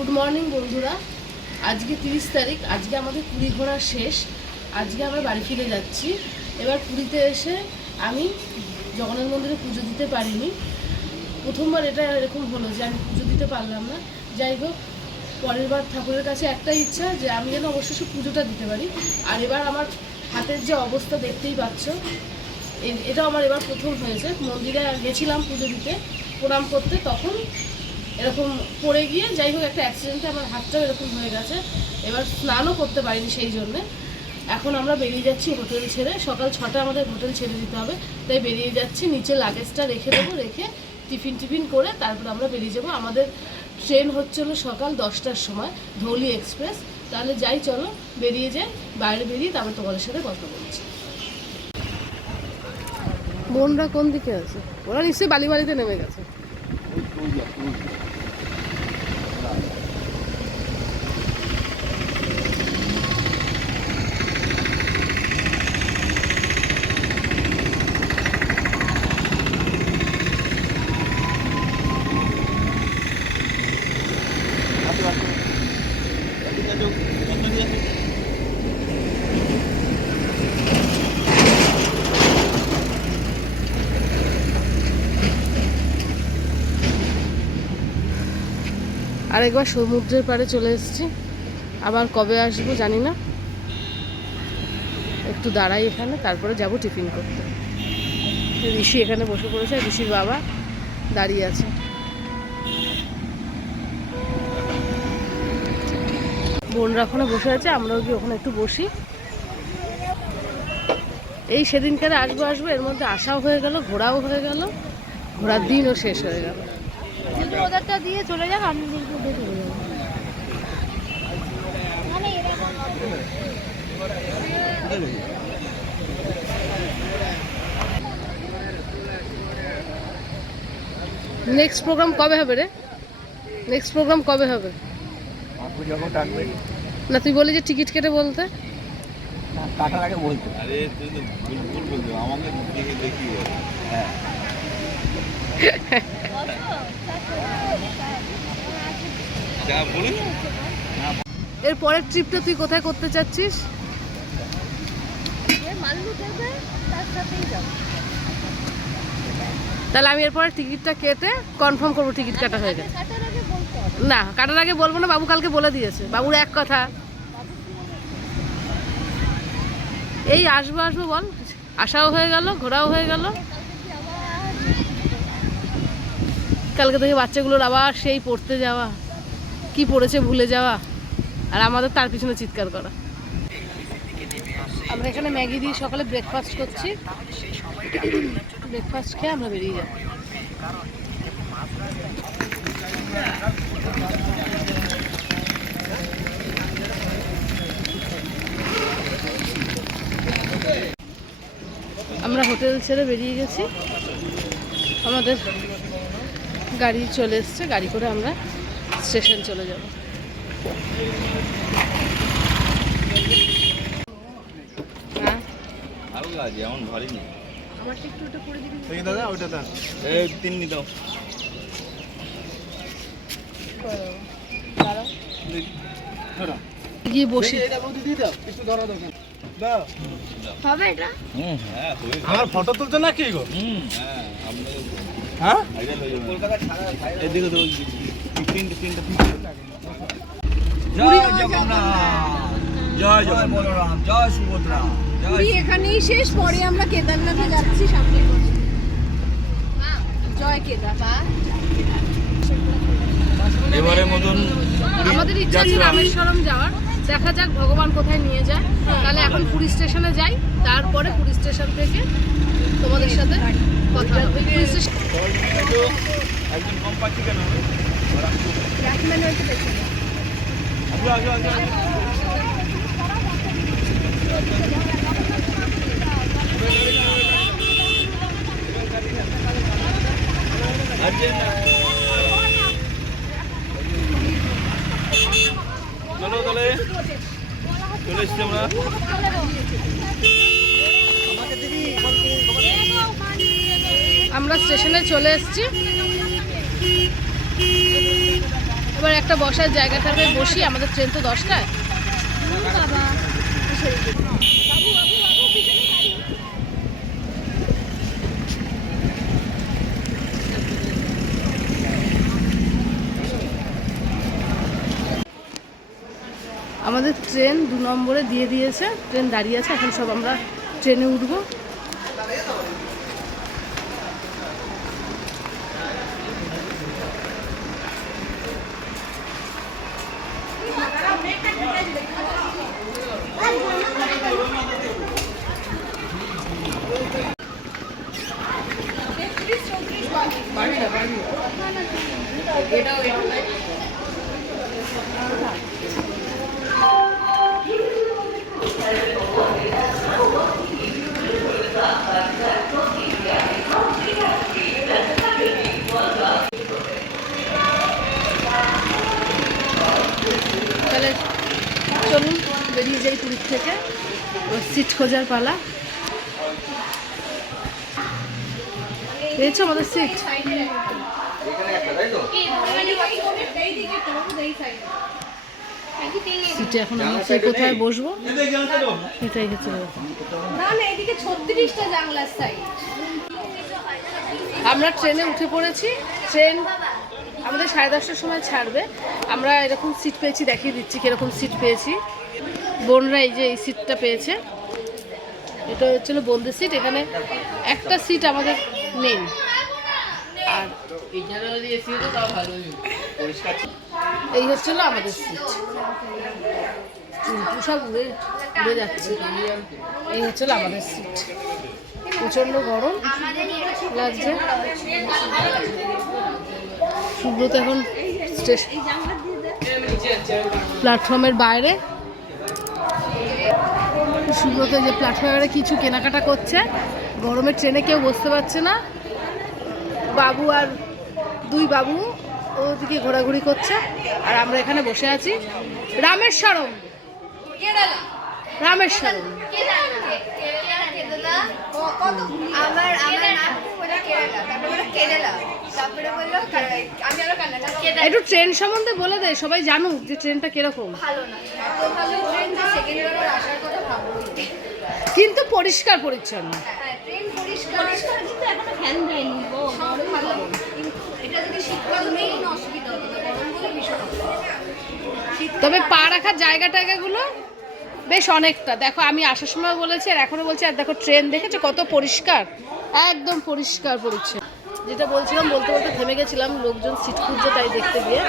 Good morning বন্ধুরা। আজকে তিরিশ তারিখ, আজকে আমাদের পুরী ঘোরা শেষ। আজকে আমরা বাড়ি ফিরে যাচ্ছি। এবার পুরীতে এসে আমি জগন্নাথ মন্দিরে পুজো দিতে পারিনি। প্রথমবার এটা এরকম হলো যে আমি পুজো দিতে পারলাম না। যাই হোক, পরের বার ঠাকুরের কাছে একটাই ইচ্ছা যে আমি যেন অবশ্যই পুজোটা দিতে পারি। আর এবার আমার হাতের যে অবস্থা দেখতেই পাচ্ছ এটা আমার এবার প্রথম হয়েছে। মন্দিরে গেছিলাম পুজো দিতে, প্রণাম করতে। তখন এরকম পড়ে গিয়ে যাই হোক একটা অ্যাক্সিডেন্টে আমার হাতটাও এরকম হয়ে গেছে। এবার স্নানও করতে পারিনি সেই জন্যে। এখন আমরা বেরিয়ে যাচ্ছি হোটেল ছেড়ে। সকাল ছটা আমাদের হোটেল ছেড়ে দিতে হবে। তাই বেরিয়ে যাচ্ছি নিচে লাগেজটা রেখে দেবো রেখে টিফিন টিফিন করে তারপর আমরা বেরিয়ে যাব। আমাদের ট্রেন হচ্ছে হলো সকাল দশটার সময় ধৌলি এক্সপ্রেস। তাহলে যাই চলো বেরিয়ে যাই বাইরে বেরিয়ে তারপর তোমাদের সাথে কথা বলছি বোনরা কোন দিকে আছে? ওরা নিশ্চয়ই বালি বালিতে নেমে গেছে। আরেকবার সমুদ্রের পাড়ে চলে এসেছি। আবার কবে আসব জানি না। একটু দাঁড়াই এখানে, তারপরে যাব টিফিন করতে। ঋষি এখানে বসে পড়েছে, ঋষির বাবা দাঁড়িয়ে আছে। বোনরা ওখানে বসে আছে, আমরাও গিয়ে ওখানে একটু বসি। এই সেদিনকারে আসব আসব, এর মধ্যে আসাও হয়ে গেল, ঘোরাও হয়ে গেল, ঘোরার দিনও শেষ হয়ে গেল। যদি ওদেরটা দিয়ে চলে যাক আমি কিন্তু দিয়ে চলে যাব। মানে এরকম নেক্সট প্রোগ্রাম কবে হবে রে? নেক্সট প্রোগ্রাম কবে হবে? আপনি না তুই বলি যে টিকিট কেটে বলতে। কাটার আগে বলতে। আরে তুই তো ভুল ভুল আমাকে দেখে দেখি হ্যাঁ। এর পরের ট্রিপটা তুই কোথায় করতে চাচ্ছিস? তাহলে আমি এরপরে টিকিটটা কেটে কনফার্ম করব টিকিট কাটা হয়ে গেছে। না কাটার আগে বলব না বাবু কালকে বলে দিয়েছে। বাবুর এক কথা। এই আসব আসব বল। আসাও হয়ে গেল ঘোরাও হয়ে গেল। কালকে থেকে বাচ্চাগুলোর আবার সেই পড়তে যাওয়া। কি পড়েছে ভুলে যাওয়া। আর আমাদের তার পিছনে চিৎকার করা। আমরা এখানে ম্যাগি দিয়ে সকালে ব্রেকফাস্ট করছি। ব্রেকফাস্ট খেয়ে আমরা বেরিয়ে যাব। আমরা হোটেল ছেড়ে বেরিয়ে গেছি। আমাদের গাড়ি চলে এসছে গাড়ি করে আমরা স্টেশন চলে যাব। হ্যাঁ? হালকা ভারী নেই ওটা করে দিবি। দাদা ওইটা দাও। এই তিন নি দাও। গিয়ে বসি। এটা বৌদি দিয়ে দাও একটু ধরো দেখেন দাও। হবে এটা? হ্যাঁ আমার ফটো তুলছো না কি গো হ্যাঁ হ্যাঁ? ভাইরাল হয়ে যাবে কলকাতা ছাড়া এদিকে তো তিনটে তিনটে জয় জগন্নাথ জয় জয় বলরাম জয় সুভদ্রা পুরী এখানেই শেষ পরে আমরা কেদারনাথে যাচ্ছি সামনে। জয় কেদার মতন আমাদের ইচ্ছা যাত্রা। রামেশ্বরম যাওয়ার। দেখা যাক ভগবান কোথায় নিয়ে যায়। তাহলে এখন পুরী স্টেশনে যাই তারপরে পুরী স্টেশন থেকে তোমাদের সাথে কথা হবে পুরী স্টেশন একজন কম পাচ্ছি কেন ব্যাটম্যান হয়েছে পেছনে আসো আসো আসো আসো। চলো তাহলে চলে এসছি আমরা আমরা স্টেশনে চলে এসেছি। এবার একটা বসার জায়গাটাতে বসি, আমাদের ট্রেন তো দশটায়। আমাদের ট্রেন দু নম্বরে দিয়ে দিয়েছে, ট্রেন দাঁড়িয়ে আছে, এখন সব আমরা ট্রেনে উঠবো। 빨리 가 빨리 가 থেকে ওর সিট খোঁজার পালা। পেয়েছ আমাদের সিট? সিটে এখন কোথায় বসবো? আমরা ট্রেনে উঠে পড়েছি। ট্রেন আমাদের সাড়ে দশটার সময় ছাড়বে। আমরা এরকম সিট পেয়েছি, দেখিয়ে দিচ্ছি কীরকম সিট পেয়েছি। বোনরা এই যে এই সিটটা পেয়েছে। এটা হচ্ছিল বোনদের সিট এখানে একটা সিট আমাদের নেই আর এই হচ্ছিল আমাদের সিট সব উড়ে যাচ্ছে। এই হচ্ছিল আমাদের সিট প্রচণ্ড গরম। লাগছে। সুব্রত এখন প্ল্যাটফর্মের বাইরে। সুব্রত যে প্ল্যাটফর্মে কিছু কেনাকাটা করছে গরমের ট্রেনে কেউ বসতে পারছে না। বাবু আর দুই বাবু ওদিকে ঘোরাঘুরি করছে আর আমরা এখানে বসে আছি। রামেশ্বরম। রামেশ্বরম। আমার আমার নাম একটু ট্রেন সম্বন্ধে বলে দেয় সবাই জানুক যে ট্রেনটা কীরকম। ভালো না এত ভালো ট্রেন যে সেকেন্ড বার আসার কথা ভাবো কিন্তু পরিষ্কার পরিচ্ছন্ন। হ্যাঁ ট্রেন পরিষ্কার। পরিষ্কার কিন্তু এখনও ফ্যান দেয়নি গো সব ভালো কিন্তু এটা যদি শীতকাল নেই কোনো অসুবিধা হতো না গরম বলে ভীষণ শীতকাল তবে পা রাখার জায়গা টায়গাগুলো বেশ অনেকটা। দেখো আমি আসার সময় বলেছি আর এখনও বলছি আর দেখো ট্রেন দেখেছ কত পরিষ্কার? একদম পরিষ্কার পরিচ্ছন্ন। যেটা বলছিলাম, বলতে বলতে থেমে গেছিলাম, লোকজন সিট খুঁজছে তাই দেখতে গিয়ে।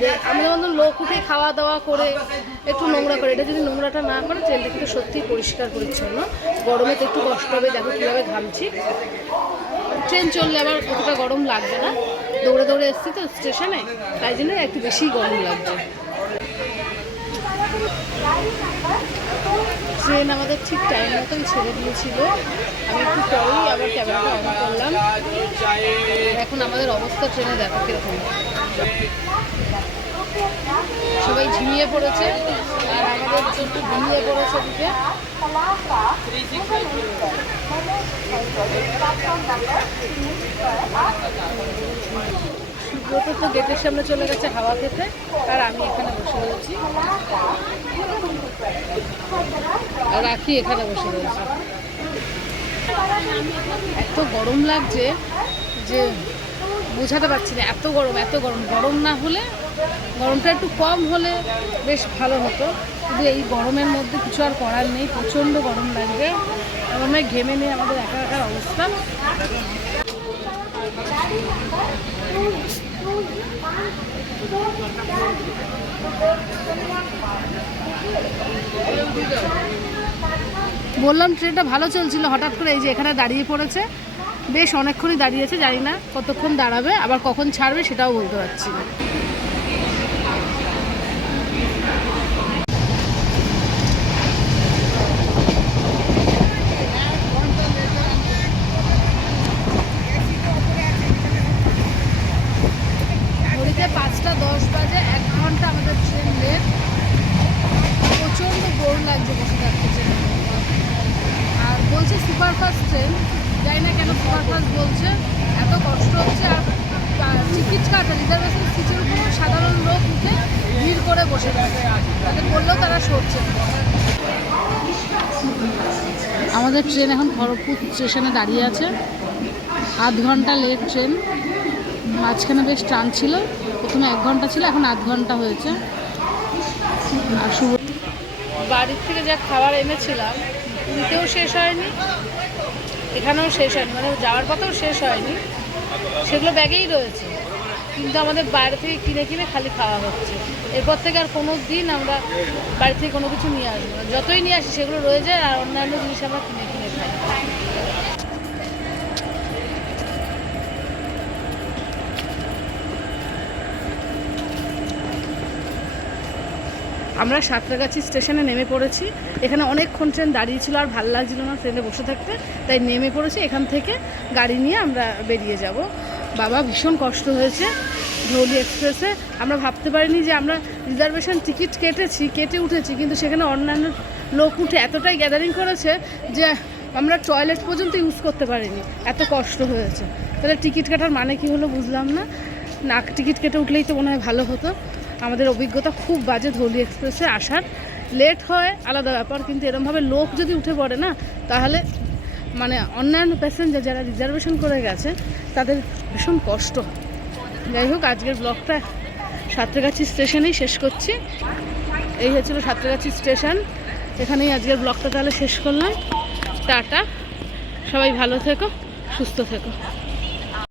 যে আমি যেমন লোক উঠে খাওয়া দাওয়া করে একটু নোংরা করে। এটা যদি নোংরাটা না করে ট্রেনটা কিন্তু সত্যিই পরিষ্কার পরিচ্ছন্ন। গরমে তো একটু কষ্ট হবে, দেখো কীভাবে ঘামছি। ট্রেন চললে আবার অতটা গরম লাগবে না। দৌড়ে দৌড়ে এসছি তো স্টেশনে, তাই জন্য একটু বেশি গরম লাগছে। ট্রেন আমাদের ঠিক টাইম মতোই ছেড়ে দিয়েছিল। আমি একটু পরেই আবার ক্যামেরাটা অন করলাম। এখন আমাদের অবস্থা ট্রেনে দেখো কীরকম? সবাই ঝিমিয়ে পড়েছে, আর আমাদের একটু ঘুমিয়ে পড়েছে দিকে সুব্রত তো গেটের সামনে চলে গেছে হাওয়া খেতে, আর আমি এখানে বসে রয়েছি। রাখি এখানে বসে রয়েছে। এত গরম লাগছে যে বোঝাতে পারছি না, এত গরম এত গরম। গরম না হলে, গরমটা একটু কম হলে বেশ ভালো হতো। কিন্তু এই গরমের মধ্যে কিছু আর করার নেই, প্রচণ্ড গরম লাগবে মনে ঘেমে নিয়ে আমাদের একা একার অবস্থা। বললাম ট্রেনটা ভালো চলছিল, হঠাৎ করে এই যে এখানে দাঁড়িয়ে পড়েছে। বেশ অনেকক্ষণই দাঁড়িয়েছে, জানি না কতক্ষণ দাঁড়াবে, আবার কখন ছাড়বে সেটাও বলতে পারছি না ঘড়িতে পাঁচটা দশ বাজে এক ঘণ্টা আমাদের ট্রেন লেট প্রচণ্ড বোর লাগছে বসে থাকতে ট্রেনের মধ্যে। বলছে সুপারফাস্ট ট্রেন, জানি না কেন সুপারফাস্ট বলছে, এত কষ্ট হচ্ছে আর টিকিট কাটা রিজার্ভেশন সিটের উপর সাধারণ লোক উঠে ভিড় করে বসে থাকে তাদের বললেও তারা সরছে আমাদের ট্রেন এখন খড়গপুর স্টেশনে দাঁড়িয়ে আছে। আধ ঘণ্টা লেট ট্রেন। মাঝখানে বেশ টান ছিল, প্রথমে এক ঘণ্টা ছিল, এখন আধ ঘণ্টা হয়েছে। বাড়ির থেকে যা খাবার এনেছিলাম পুরীতেও শেষ হয়নি, এখানেও শেষ হয়নি মানে যাওয়ার পথেও শেষ হয়নি। সেগুলো ব্যাগেই রয়েছে, কিন্তু আমাদের বাইরে থেকে কিনে কিনে খালি খাওয়া হচ্ছে। এরপর থেকে আর কোনো দিন আমরা বাড়ি থেকে কোনো কিছু নিয়ে আসব যতই নিয়ে আসি সেগুলো রয়ে যায় আর অন্যান্য জিনিস আমরা কিনে কিনে খাই। আমরা সাঁতরাগাছি স্টেশনে নেমে পড়েছি। এখানে অনেকক্ষণ ট্রেন দাঁড়িয়ে ছিল আর ভালো লাগছিল না ট্রেনে বসে থাকতে। তাই নেমে পড়েছি। এখান থেকে গাড়ি নিয়ে আমরা বেরিয়ে যাব। বাবা ভীষণ কষ্ট হয়েছে ধৌলি এক্সপ্রেসে। আমরা ভাবতে পারিনি যে আমরা রিজার্ভেশন টিকিট কেটেছি, কেটে উঠেছি, কিন্তু সেখানে অন্যান্য লোক উঠে এতটাই গ্যাদারিং করেছে যে আমরা টয়লেট পর্যন্ত ইউজ করতে পারিনি। এত কষ্ট হয়েছে। তাহলে টিকিট কাটার মানে কি হলো বুঝলাম না। নাক টিকিট কেটে উঠলেই তো মনে হয় ভালো হতো। আমাদের অভিজ্ঞতা খুব বাজে ধৌলি এক্সপ্রেসে আসার। লেট হয়, আলাদা ব্যাপার, কিন্তু এরমভাবে লোক যদি উঠে পড়ে না, তাহলে মানে অন্যান্য প্যাসেঞ্জার যারা রিজার্ভেশন করে গেছে, তাদের ভীষণ কষ্ট। যাই হোক, আজকের ব্লগটা সাঁতরাগাছি স্টেশনেই শেষ করছি। এই হচ্ছিল সাঁতরাগাছি স্টেশন। এখানেই আজকের ব্লগটা তাহলে শেষ করলাম। টাটা। সবাই ভালো থেকো, সুস্থ থেকো।